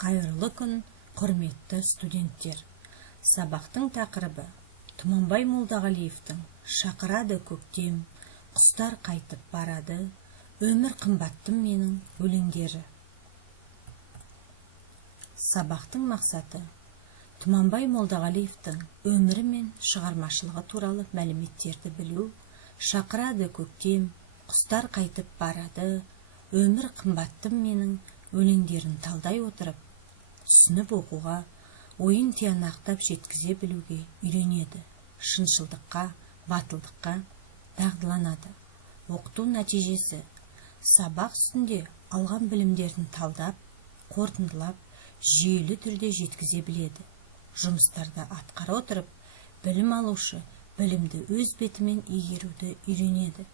Қайырлы күн, құрметті студенттер. Сабақтың тақырыбы Тұманбай Молдағалиевтің «Шақырады көктем, құстар қайтып барады, өмір қымбаттым менің» өлеңдері. Сабақтың мақсаты Тұманбай Молдағалиевтің өмірі мен шығармашылығы туралы мәліметтерді білу, «Шақырады көктем, құстар қайтып барады, өмір қымбаттым менің» өлеңдерін талдай отырып, түсініп оқуға, ойын тиянақтап жеткізе білуге үйренеді, шыншылдыққа, батылдыққа дағдыланады. Оқыту нәтижесі сабақ үстінде алған білімдерін талдап, қорытындылап, жүйелі түрде жеткізе біледі. Жұмыстарды атқара отырып, білім алушы білімді өз бетімен игеруді үйренеді.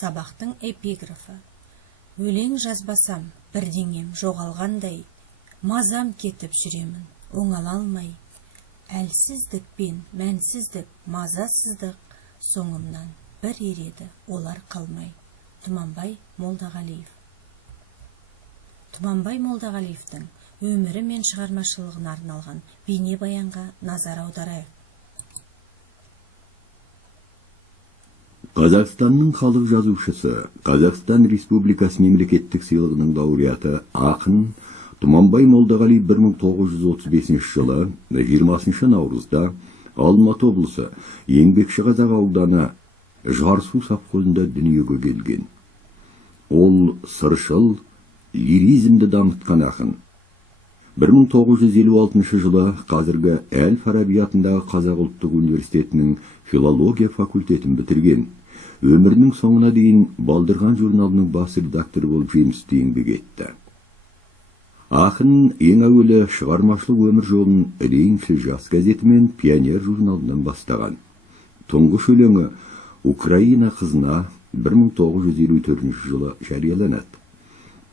Сабақтың эпиграфы Өлең жазбасам, бірдеңем жоғалғандай, мазам кетіп жүремін, оңала алмай. Әлсіздік пен мәнсіздік, мазасыздық, соңымнан бір ереді, олар қалмай. Тұманбай Молдағалиев. Тұманбай Молдағалиевтің өмірі мен шығармашылығына арналған бейнебаянға назар аударайық. Қазақстанның халық жазушысы, Қазақстан Республикасы мемлекеттік сыйлығының лауреаты ақын Тұманбай Молдағалиев 1935 жылы 20 наурызда Алматы облысы Еңбекшіқазақ ауданы Жарсу совхозында дүниеге келген. Ол сыршыл, лиризмді дамытқан ақын. 1956 жылы қазіргі Әл-Фараби атындағы Қазақ ұлттық университетінің филология факультетін бітірген. Өмірінің соңына дейін Балдырған журналының бас редакторы болып жемісті еңбек етті. Ақын ең әуелі шығармашылық өмір жолын Рейншіл жас газеті мен Пионер журналынан бастаған. Тұңғыш өлеңі Украина қызына 1954 жылы жарияланады.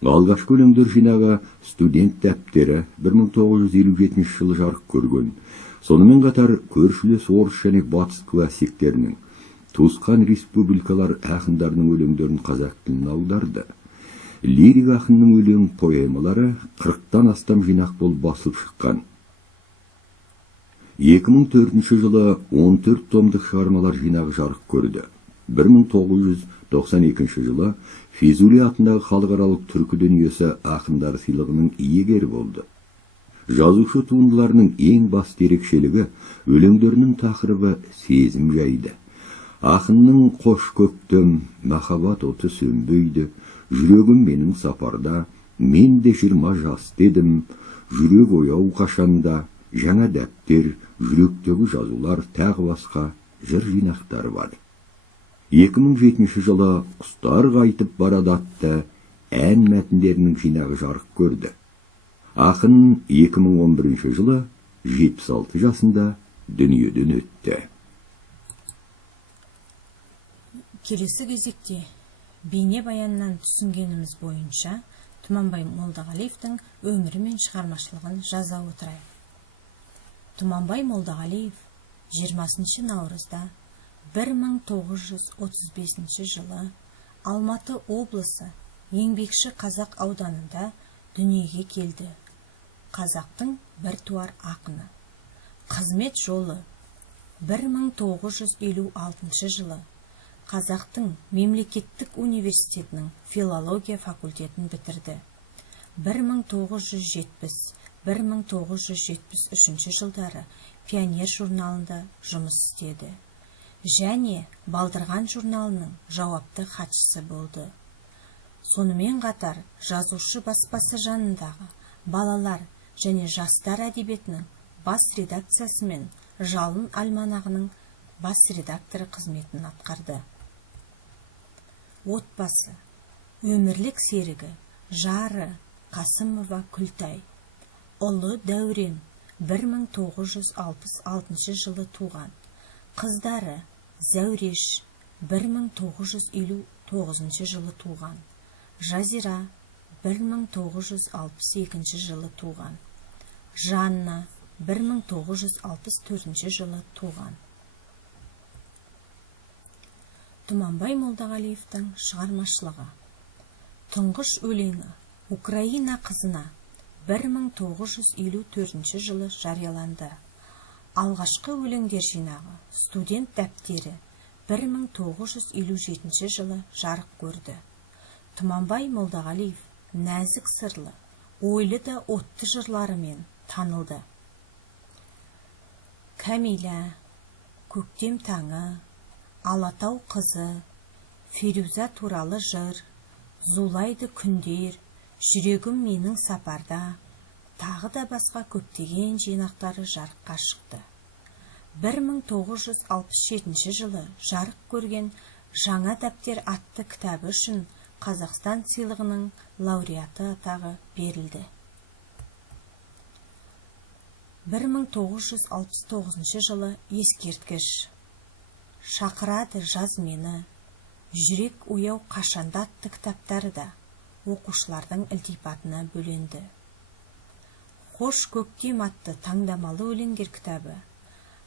Алғашқы өлеңдер жинағы Студент дәптері 1957 жылы жарық көрген. Сонымен қатар көршілес орыс және батыс классиктерінің, туысқан республикалар ақындарының өлеңдерін қазақ тіліне аударды. Лирик ақынның өлең поэмалары 40-тан астам жинақ болып басылып шыққан. 2004 жылы 14 томдық шығармалар жинағы жарық көрді. 1992 жылы Физули атындағы халықаралық түркі дүниесі ақындар сыйлығының иегері болды. Жазушы туындыларының ең басты ерекшелігі өлеңдерінің тақырыбы сезім жайды. Ақынның қош көктем, махаббат оты сөнбейді, жүрегім менің сапарда, мен де 20 жас дедім, жүрек ояу қашанда, жаңа дәптер, жүректегі жазулар тағы басқа жыр жинақтары бар. 2007 жылы құстар қайтып барады атты ән мәтіндерінің жинағы жарық көрді. Ақын 2011 жылы 76 жасында дүниеден өтті. Келесі кезекте бейнебаяннан түсінгеніміз бойынша Тұманбай Молдағалиевтің өмірі мен шығармашылығын жаза отырайық. Тұманбай Молдағалиев 20 наурызда 1935 жылы Алматы облысы Еңбекшіқазақ ауданында дүниеге келді. Қазақтың біртуар ақыны. Қызмет жолы 1956 жылы Қазақтың мемлекеттік университетінің филология факультетін бітірді. 1970-1973 жылдары Пионер журналында жұмыс істеді. Және Балдырған журналының жауапты хатшысы болды. Сонымен қатар жазушы баспасы жанындағы балалар және жастар әдебиетінің бас редакциясы мен Жалын альманағының бас редакторы қызметін атқарды. Отбасы, өмірлік серігі, жары Қасымова Күлтай. Ұлы Дәурен 1966 жылы туған. Қыздары Зәуреш 1959 жылы туған. Жазира 1962 жылы туған. Жанна 1964 жылы туған. Тұманбай Молдағалиевтің шығармашылығы. Тұңғыш өлеңі Украина қызына 1954 жылы жарияланды. Алғашқы өлеңдер жинағы «Студент дәптері» 1957 жылы жарық көрді. Тұманбай Молдағалиев нәзік сырлы, ойлы да отты жырларымен танылды. Кәмилә, Көктем таңы, Алатау қызы, Феруза туралы жыр, Зулайды күндер, Жүрегім менің сапарда, тағы да басқа көптеген жинақтары жарыққа шықты. 1967 жылы жарық көрген «Жаңа дәптер» атты кітабы үшін Қазақстан сыйлығының лауреаты атағы берілді. 1969 жылы ескерткіш «Шақырады жаз мені», «Жүрек ояу қашанда» атты кітаптары да оқушылардың ілтипатына бөленді. «Қош көктем» атты таңдамалы өлеңдер кітабы,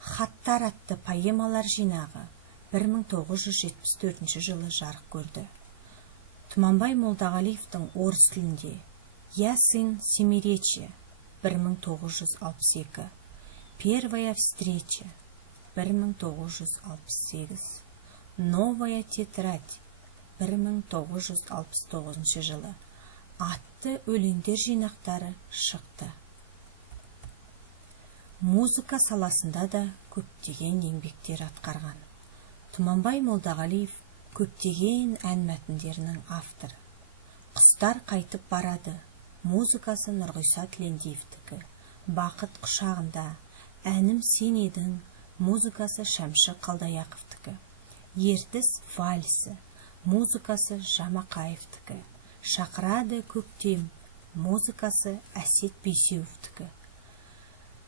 «Хаттар» атты поэмалар жинағы 1974 жылы жарық көрді. Тұманбай Молдағалиевтің орыс тілінде «Я сын семиречья» 1962, «Первая встреча» 1968, «Новая тетрадь» 1969 жылы атты өлеңдер жинақтары шықты. Музыка саласында да көптеген еңбектер атқарған. Тұманбай Молдағалиев көптеген ән мәтіндерінің авторы. «Құстар қайтып барады» музыкасы Нұрғиса Тілендиевтікі, «Бақыт құшағында», «Әнім сен едің» музыкасы Шәмші Қалдаяқовтікі, «Ертіс вальсі» музыкасы Жамақаевтікі, «Шақырады көктем» музыкасы Әсет Бейсеуовтікі.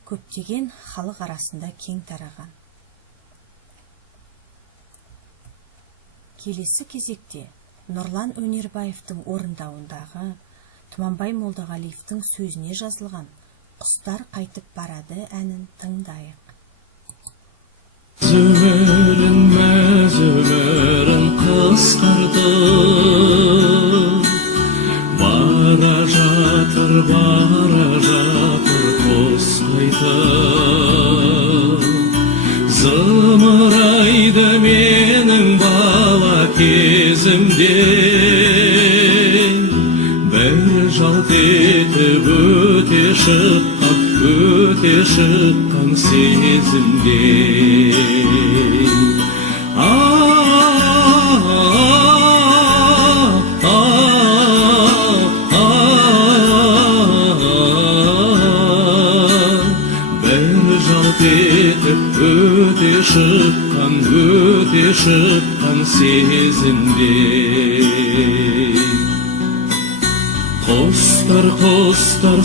Көптеген халық арасында кең тараған. Келесі кезекте Нұрлан Өнербаевтың орындауындағы Тұманбай Молдағалиевтің сөзіне жазылған «Құстар қайтып барады» әнін тыңдайық. Зөмірін қысқарды, бара жатыр құс қайтып. Зымырайды менің бала кезімде, бір жалт етіп өте шыққан сезімде. Бір жалт етіп өте шыққан сезімде. Құстар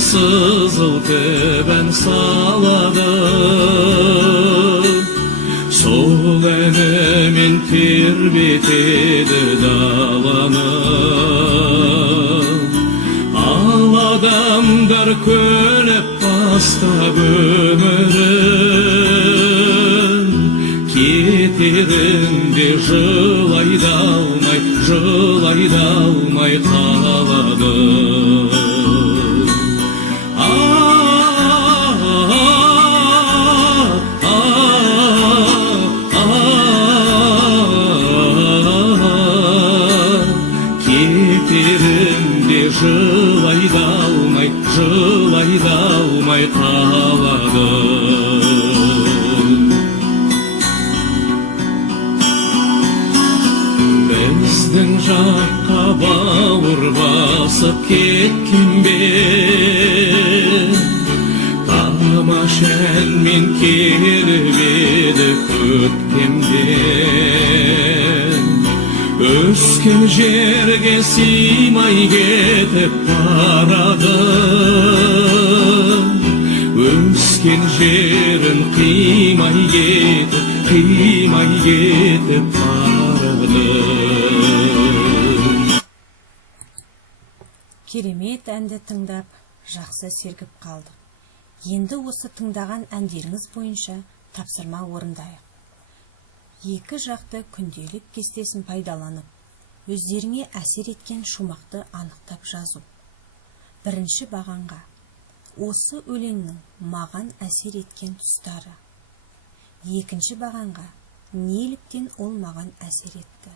сызылтып ән салады, сол әнімен тербетеді даланы. Ал адамдар көліп бастап өмірін, кетерінде жылайды алмай қалады. Кетерінде жылайды алмай қалады. Біздің жаққа бауыр басып кеткен бе, тамаша әнмен келіп еді көктемден. Өскен жерге сыймай кетіп барады, өскен жерін қимай кетіп барады. Керемет әнді тыңдап, жақсы сергіп қалдық. Енді осы тыңдаған әндеріңіз бойынша тапсырма орындайық. Екі жақты күнделік кестесін пайдаланып, өздеріңе әсер еткен шумақты анықтап жазу. Бірінші бағанға Осы өлеңнің маған әсер еткен тұстары. Екінші бағанға неліктен ол маған әсер етті?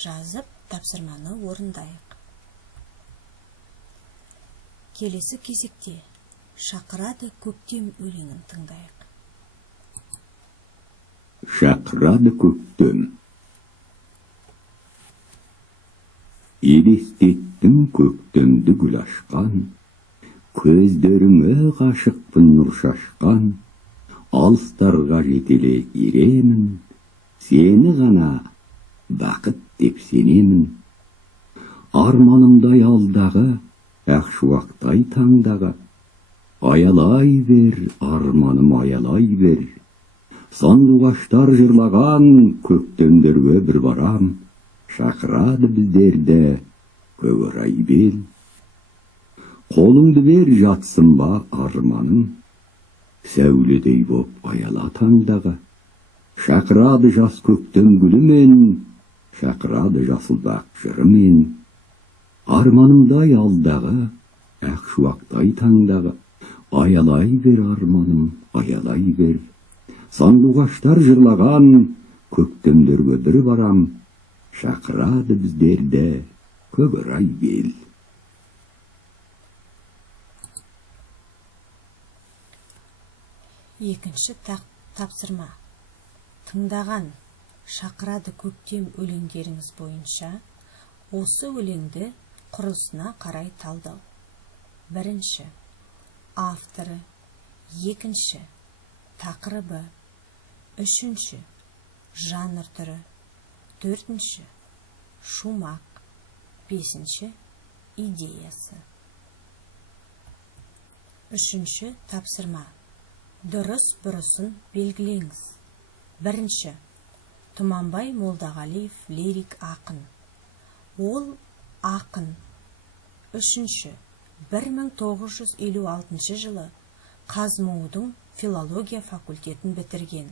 Жазып тапсырманы орындайық. Келесі кезекте шақырады көктем өлеңін тыңдайық. Шақырады көктем. Елестеттім көктемді гүл ашқан, көздеріңе ғашықпын нұр шашқан, алыстарға жетеле еремін, сені ғана бақыт деп сенемін. Арманымдай алдағы, ақ шуақтай таңдағы, аялай бер, арманым аялай бер. Сандуғаштар жырлаған көктемдерге бір барам, шақырады біздерді көгерай бел. Қолыңды бер жатсын ба арманым, сәуледей боп аяла таңдағы. Шақырады жас көктем гүлімен, шақырады жасылдақ жырымен. Арманымдай алдағы, ақ шуақтай таңдағы, аялай бер арманым, аялай бер. Сандуғаштар жырлаған көктемдерге бір барам, шақырады біздерді көгерай бел. Екінші тапсырма. Тыңдаған шақырады көктем өлеңдеріңіз бойынша осы өлеңді құрылысына қарай талдау. Бірінші, авторы. Екінші, тақырыбы. Үшінші, жанр түрі. Төртінші, шумақ. Бесінші, идеясы. Үшінші тапсырма. Дұрыс бұрысын белгілеңіз. Бірінші, Тұманбай Молдағалиев лирик ақын. Ол ақын. Үшінші, 1956 жылы КазМУ-дың филология факультетін бітірген.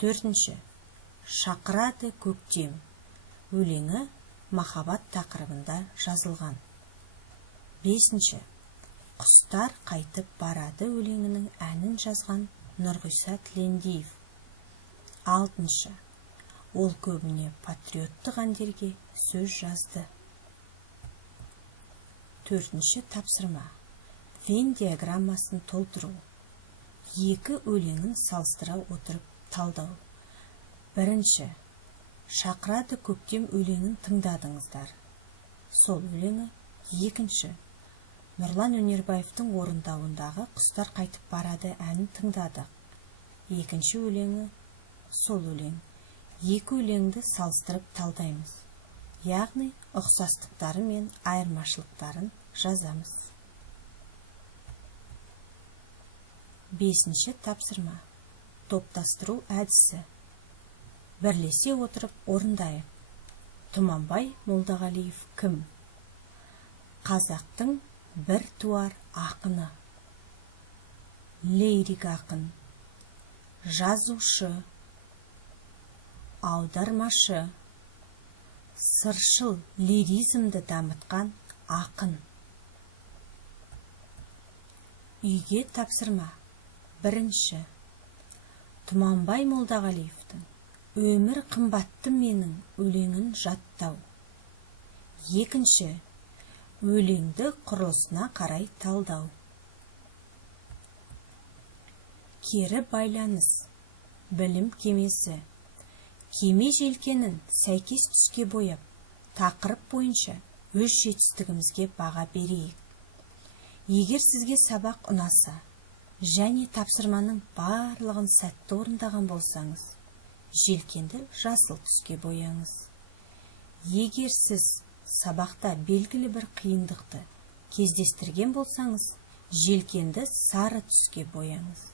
Төртінші, шақырады көктем өлеңі махаббат тақырыбында жазылған. Бесінші, құстар қайтып барады өлеңінің әнін жазған Нұрғиса Тілендиев. Алтыншы, ол көбіне патриоттық әндерге сөз жазды. Төртінші тапсырма. Вен диаграммасын толтыру. Екі өлеңін салыстыра отырып талдау. Бірінші, шақырады көктем өлеңін тыңдадыңыздар. Сол өлеңі. Екінші, Нұрлан Өнербаевтың орындауындағы құстар қайтып барады әнін тыңдадық. Екінші өлеңі. Сол өлең. Екі өлеңді салыстырып талдаймыз. Яғни ұқсастықтары мен айырмашылықтарын жазамыз. Бесінші тапсырма. Топтастыру әдісі. Бірлесе отырып орындайық. Тұманбай Молдағалиев кім? Қазақтың бір туар ақыны. Лирик ақын. Жазушы. Аудармашы. Сыршыл лиризмді дамытқан ақын. Үйге тапсырма. Бірінші, Тұманбай Молдағалиевтің өмір қымбатты менің өлеңін жаттау. Екінші, өлеңді құрылысына қарай талдау. Кері байланыс. Білім кемесі. Кеме желкенін сәйкес түске бояп, тақырып бойынша өз жетістігімізге баға берейік. Егер сізге сабақ ұнаса, және тапсырманың барлығын сәтті орындаған болсаңыз, желкенді жасыл түске бояңыз. Егер сіз сабақта белгілі бір қиындықты кездестірген болсаңыз, желкенді сары түске бояңыз.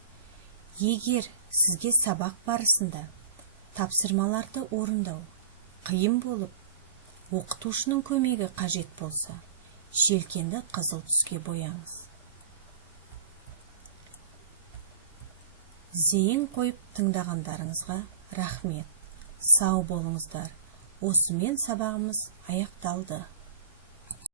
Егер сізге сабақ барысында тапсырмаларды орындау қиын болып, оқытушының көмегі қажет болса, желкенді қызыл түске бояңыз. Зейін қойып тыңдағандарыңызға рахмет. Сау болыңыздар. Осымен сабағымыз аяқталды.